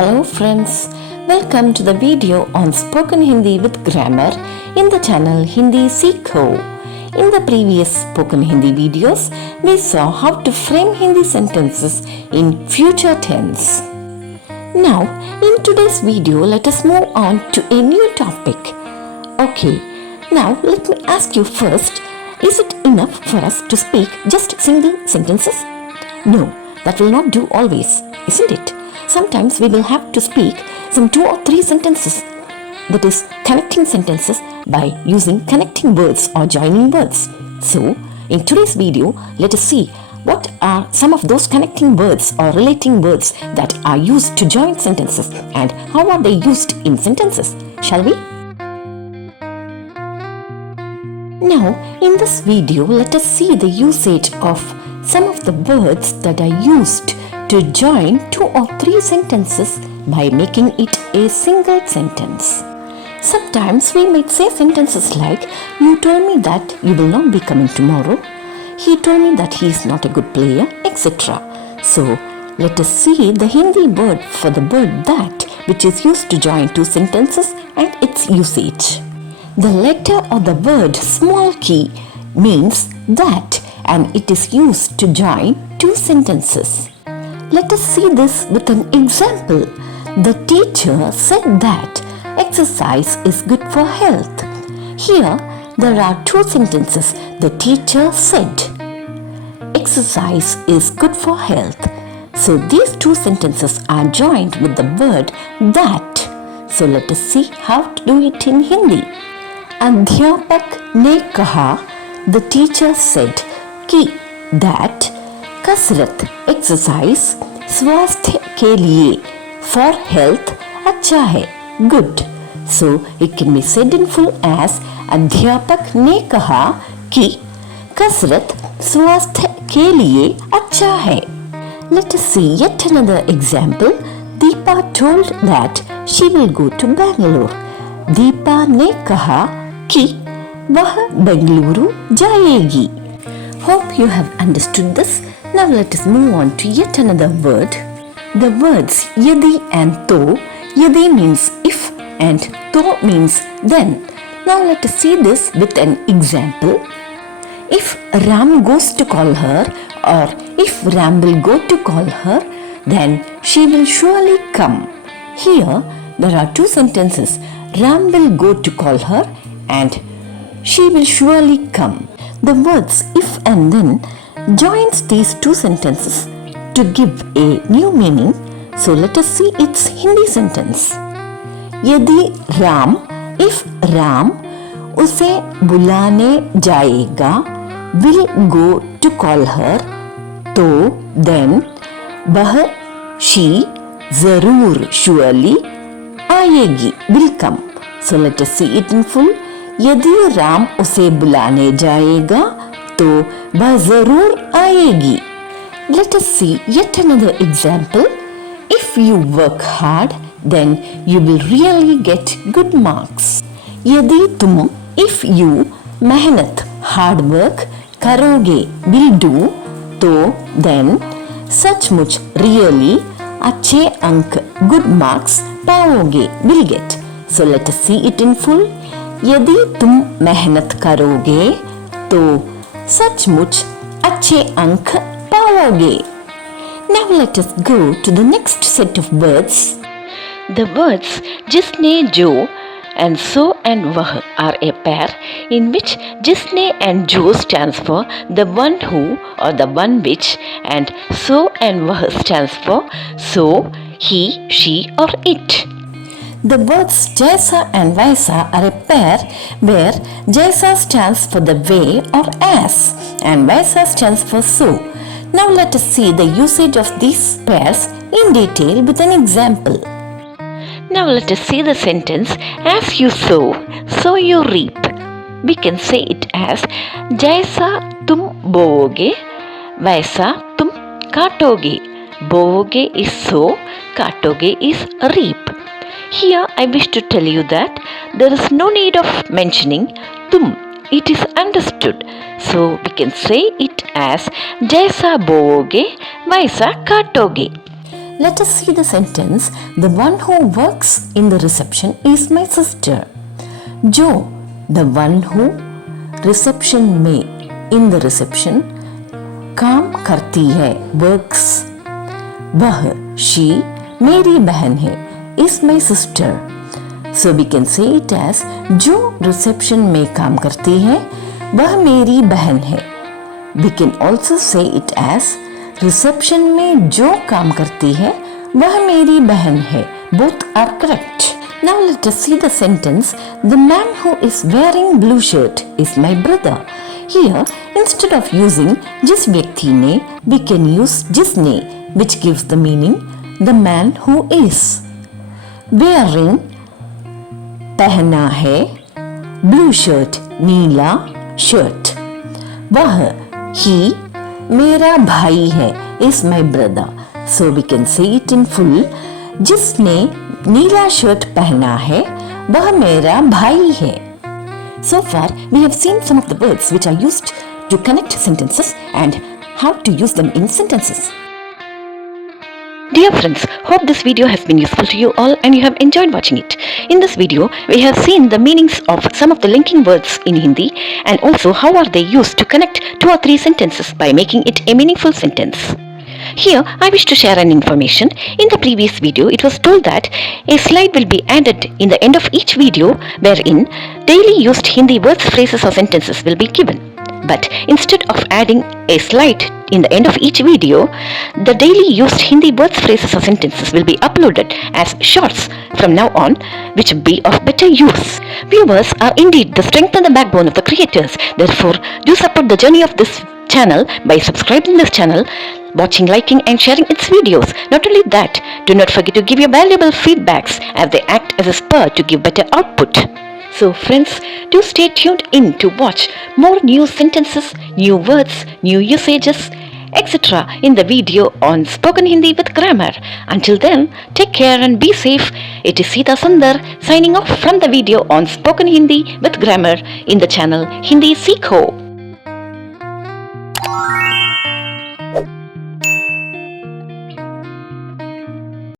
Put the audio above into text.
Hello friends, welcome to the video on Spoken Hindi with Grammar in the channel Hindi Seekho. In the previous Spoken Hindi videos, we saw how to frame Hindi sentences in future tense. Now, in today's video, let us move on to a new topic. Okay, now let me ask you first, is it enough for us to speak just single sentences? No, that will not do always, isn't it? Sometimes we will have to speak some 2 or 3 sentences, that is connecting sentences by using connecting words or joining words. So, in today's video, let us see what are some of those connecting words or relating words that are used to join sentences and how are they used in sentences. Shall we? Now, in this video, let us see the usage of some of the words that are used to join 2 or 3 sentences by making it a single sentence. Sometimes we might say sentences like, you told me that you will not be coming tomorrow. He told me that he is not a good player, etc. So, let us see the Hindi word for the word that, which is used to join 2 sentences and its usage. The letter or the word small key means that and it is used to join 2 sentences. Let us see this with an example. The teacher said that exercise is good for health. Here, there are 2 sentences. The teacher said exercise is good for health. So these 2 sentences are joined with the word that. So let us see how to do it in Hindi. अध्यापक ने कहा, the teacher said कि that कसरत exercise स्वास्थ्य के लिए for health अच्छा है good. So it can be said in full as अध्यापक ने कहा कि कसरत स्वास्थ्य के लिए अच्छा है. Let us see yet another example. Deepa told that she will go to Bangalore. Deepa ने कहा कि वह बेंगलुरु जाएगी. Hope you have understood this. Now let us move on to yet another word. The words yadi and to. Yadi means if and to means then. Now let us see this with an example. If Ram goes to call her or if Ram will go to call her, then she will surely come. Here there are 2 sentences. Ram will go to call her and she will surely come. The words if and then joins these 2 sentences to give a new meaning. So let us see its Hindi sentence. यदि Ram, if Ram उसे बुलाने जाएगा, will go to call her, तो then वह she जरूर surely आएगी, will come. So let us see it in full. यदि राम उसे बुलाने जाएगा तो वह जरूर आएगी. Let us see yet another example. If you work hard, then you will really get good marks. यदि तुम if you मेहनत hard work करोगे will do तो then सचमुच really अच्छे अंक good marks पाओगे will get. So let us see it in full. यदि तुम मेहनत करोगे तो सचमुच अच्छे अंक पाओगे. Now let us go to the next set of words. The words जिसने जो and so and वह are a pair in which जिसने and जो stands for the one who or the one which and so and वह stands for so, he, she or it. The words jaisa and vaisa are a pair where jaisa stands for the way or as and vaisa stands for so. Now let us see the usage of these pairs in detail with an example. Now let us see the sentence as you sow, so you reap. We can say it as jaisa tum boge, vaisa tum kaatoge. Boge is sow, kaatoge is reap. Here I wish to tell you that there is no need of mentioning tum. It is understood. So we can say it as jaisa boge, vaisa kaatoge. let us see the sentence. The one who works in the reception is my sister. जो the one who reception में in the reception काम करती है works. वह she मेरी बहन है is my sister. So we can say it as जो reception में काम करती है वह मेरी बहन है. We can also say it as reception में जो काम करती है वह मेरी बहन है. Both are correct. Now let us see the sentence. The man who is wearing blue shirt is my brother. Here, instead of using जिस व्यक्ति ने, we can use जिसने, which gives the meaning the man who is. Wearing पहना है, blue shirt नीला shirt. वह he मेरा भाई है is my brother. So we can say it in full. जिसने नीला शर्ट पहना है वह मेरा भाई है. So far we have seen some of the words which are used to connect sentences and how to use them in sentences. Dear friends, hope this video has been useful to you all and you have enjoyed watching it. In this video, we have seen the meanings of some of the linking words in Hindi and also how are they used to connect 2 or 3 sentences by making it a meaningful sentence. Here, I wish to share an information. In the previous video, it was told that a slide will be added in the end of each video wherein daily used Hindi words, phrases or sentences will be given. But instead of adding a slide in the end of each video, the daily used Hindi words, phrases or sentences will be uploaded as shorts from now on, which will be of better use. Viewers are indeed the strength and the backbone of the creators. Therefore, do support the journey of this channel by subscribing this channel, watching, liking and sharing its videos. Not only that, do not forget to give your valuable feedbacks as they act as a spur to give better output. So friends, do stay tuned in to watch more new sentences, new words, new usages, etc. in the video on Spoken Hindi with Grammar. Until then, take care and be safe. It is Sita Sundar signing off from the video on Spoken Hindi with Grammar in the channel Hindi Seekho.